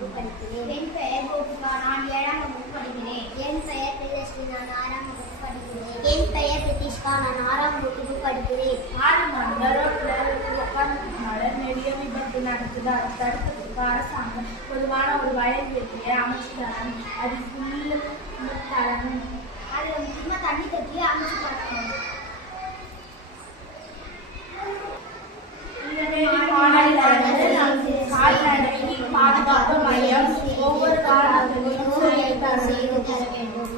வகுப்பு படிக்கிறேன். என் பெயர் கோபிகா. நான் 7ஆம் வகுப்பு படிக்கிறேன். என் பெயர் பிரியஸ்ரீ. நான் 6ஆம் வகுப்பு படிக்கிறேன். என் பெயர் பிரித்திஷ்கா. நான் 6ஆம் வகுப்பு படிக்கிறேன். நெடிய விபத்து நடக்குது. அதை தடுக்கிறதுக்கு அரசாங்கம் பொதுவான ஒரு வயல் வெட்டியை அமைச்சு தரணும். அது தரணும். அதில் முக்கியமாக தண்ணி கட்டியே அமைச்சு தரணும். கால்நடை பாதுகாப்பு மையம் ஒவ்வொரு காலத்திலும் செய்து தர வேண்டும்.